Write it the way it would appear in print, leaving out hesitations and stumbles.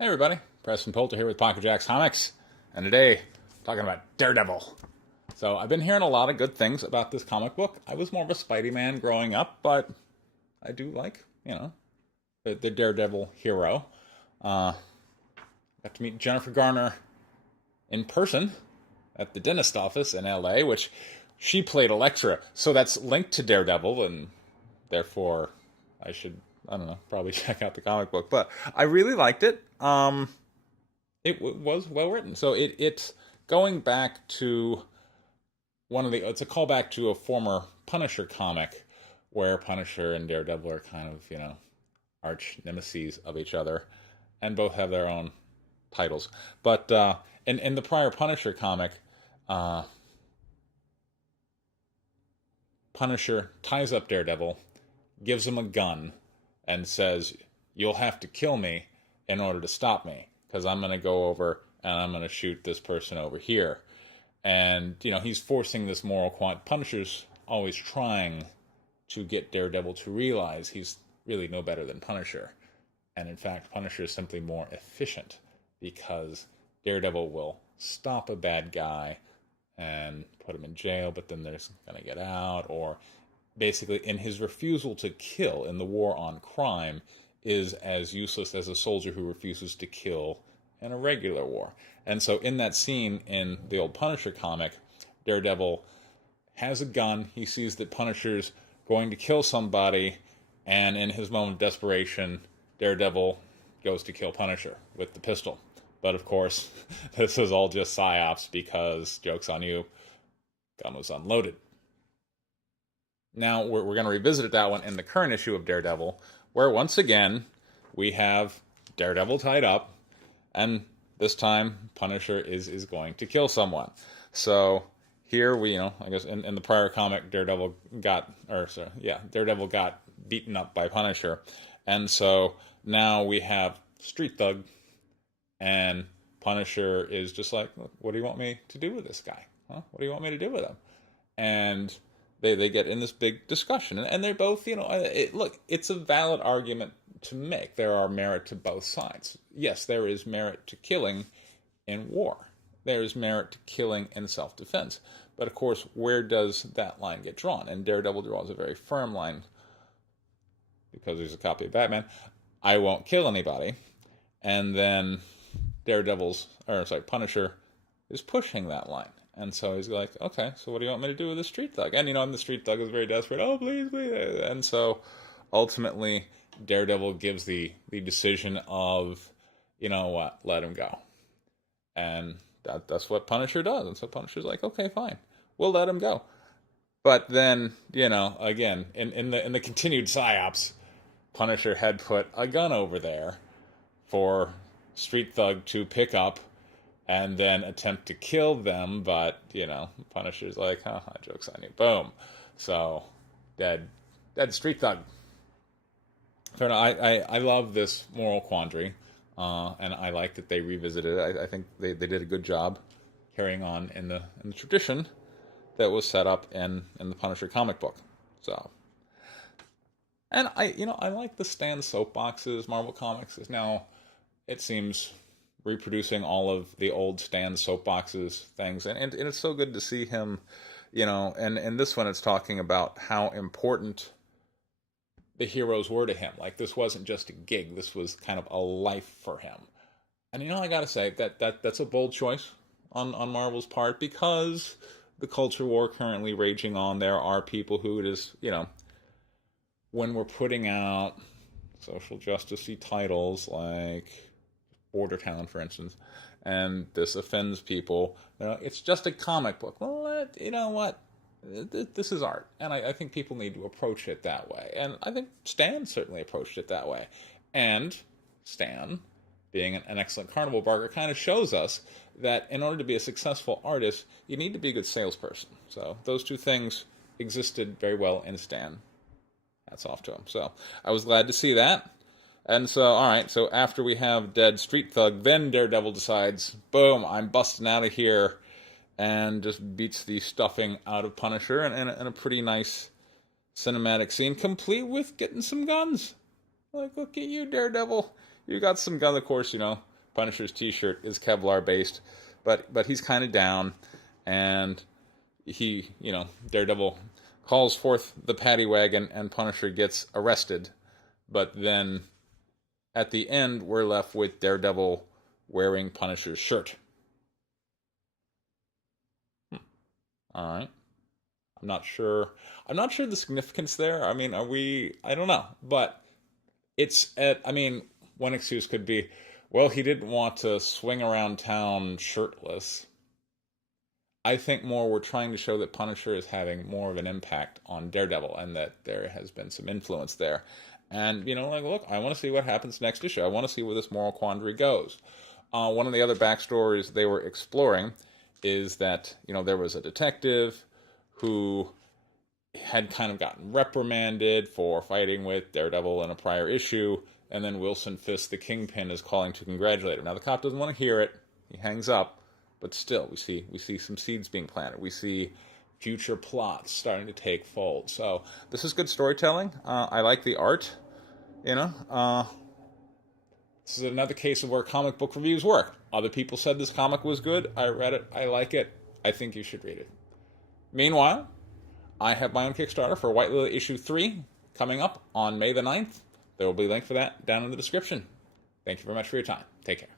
Hey everybody, Preston Poulter here with Pocket Jacks Comics, and today talking about Daredevil. So I've been hearing a lot of good things about this comic book. I was more of a Spidey man growing up, but I do like, the Daredevil hero. Got to meet Jennifer Garner in person at the dentist office in LA, which she played Elektra, so that's linked to Daredevil, and therefore I should, I don't know, probably check out the comic book. But I really liked it. Was well written. So it's going back to it's a callback to a former Punisher comic where Punisher and Daredevil are kind of, arch nemesis of each other and both have their own titles. But in the prior Punisher comic, Punisher ties up Daredevil, gives him a gun, and says, "You'll have to kill me in order to stop me, because I'm going to go over and I'm going to shoot this person over here." And, he's forcing this moral Punisher's always trying to get Daredevil to realize he's really no better than Punisher. And in fact, Punisher is simply more efficient because Daredevil will stop a bad guy and put him in jail, but then there's going to get out, or basically in his refusal to kill in the war on crime is as useless as a soldier who refuses to kill in a regular war. And so in that scene in the old Punisher comic, Daredevil has a gun. He sees that Punisher's going to kill somebody, and in his moment of desperation, Daredevil goes to kill Punisher with the pistol. But of course, this is all just psyops because, joke's on you, gun was unloaded. Now we're going to revisit that one in the current issue of Daredevil, where once again we have Daredevil tied up, and this time Punisher is going to kill someone. So here I guess in the prior comic, Daredevil got beaten up by Punisher, and so now we have Street Thug, and Punisher is just like, "What do you want me to do with this guy? Huh? What do you want me to do with him?" And they get in this big discussion, and they're both, look, it's a valid argument to make. There are merit to both sides. Yes, there is merit to killing in war. There is merit to killing in self-defense. But of course, where does that line get drawn? And Daredevil draws a very firm line, because he's a copy of Batman. I won't kill anybody. And then Punisher is pushing that line. And so he's like, "Okay, so what do you want me to do with the Street Thug?" And, and the Street Thug is very desperate. "Oh, please, please." And so ultimately, Daredevil gives the decision of, "You know what, let him go." And that's what Punisher does. And so Punisher's like, "Okay, fine, we'll let him go." But then, again, in the continued psyops, Punisher had put a gun over there for Street Thug to pick up and then attempt to kill them, but, Punisher's like, joke's on you. Boom. So, dead Street Thug. So, I love this moral quandary, and I like that they revisited it. I think they did a good job carrying on in the tradition that was set up in the Punisher comic book. So, and I like the Stan soapboxes. Marvel Comics is now, it seems, reproducing all of the old Stan soapboxes things, and it's so good to see him, and in this one it's talking about how important the heroes were to him. Like, this wasn't just a gig, this was kind of a life for him. And I gotta say that's a bold choice on Marvel's part, because the culture war currently raging on, there are people who just, when we're putting out social justice-y titles like Border Town, for instance, and this offends people, it's just a comic book. Well, you know what? This is art, and I think people need to approach it that way. And I think Stan certainly approached it that way. And Stan, being an excellent carnival barker, kind of shows us that in order to be a successful artist, you need to be a good salesperson. So those two things existed very well in Stan. Hats off to him. So I was glad to see that. And so, all right, so after we have dead Street Thug, then Daredevil decides, boom, I'm busting out of here, and just beats the stuffing out of Punisher, and a pretty nice cinematic scene, complete with getting some guns. Like, look at you, Daredevil. you got some gun, of course, Punisher's t-shirt is Kevlar based, but he's kind of down, and he, Daredevil calls forth the paddy wagon, and Punisher gets arrested. But then at the end, we're left with Daredevil wearing Punisher's shirt. All right. I'm not sure. I'm not sure the significance there. I mean, I don't know. But one excuse could be, well, he didn't want to swing around town shirtless. I think more we're trying to show that Punisher is having more of an impact on Daredevil and that there has been some influence there. And, look, I want to see what happens next issue. I want to see where this moral quandary goes. One of the other backstories they were exploring is that, there was a detective who had kind of gotten reprimanded for fighting with Daredevil in a prior issue, and then Wilson Fisk, the Kingpin, is calling to congratulate him. Now, the cop doesn't want to hear it. He hangs up, but still, we see some seeds being planted. We see future plots starting to take fold. So, this is good storytelling. I like the art, This is another case of where comic book reviews work. Other people said this comic was good. I read it. I like it. I think you should read it. Meanwhile, I have my own Kickstarter for White Lily issue 3 coming up on May the 9th. There will be a link for that down in the description. Thank you very much for your time. Take care.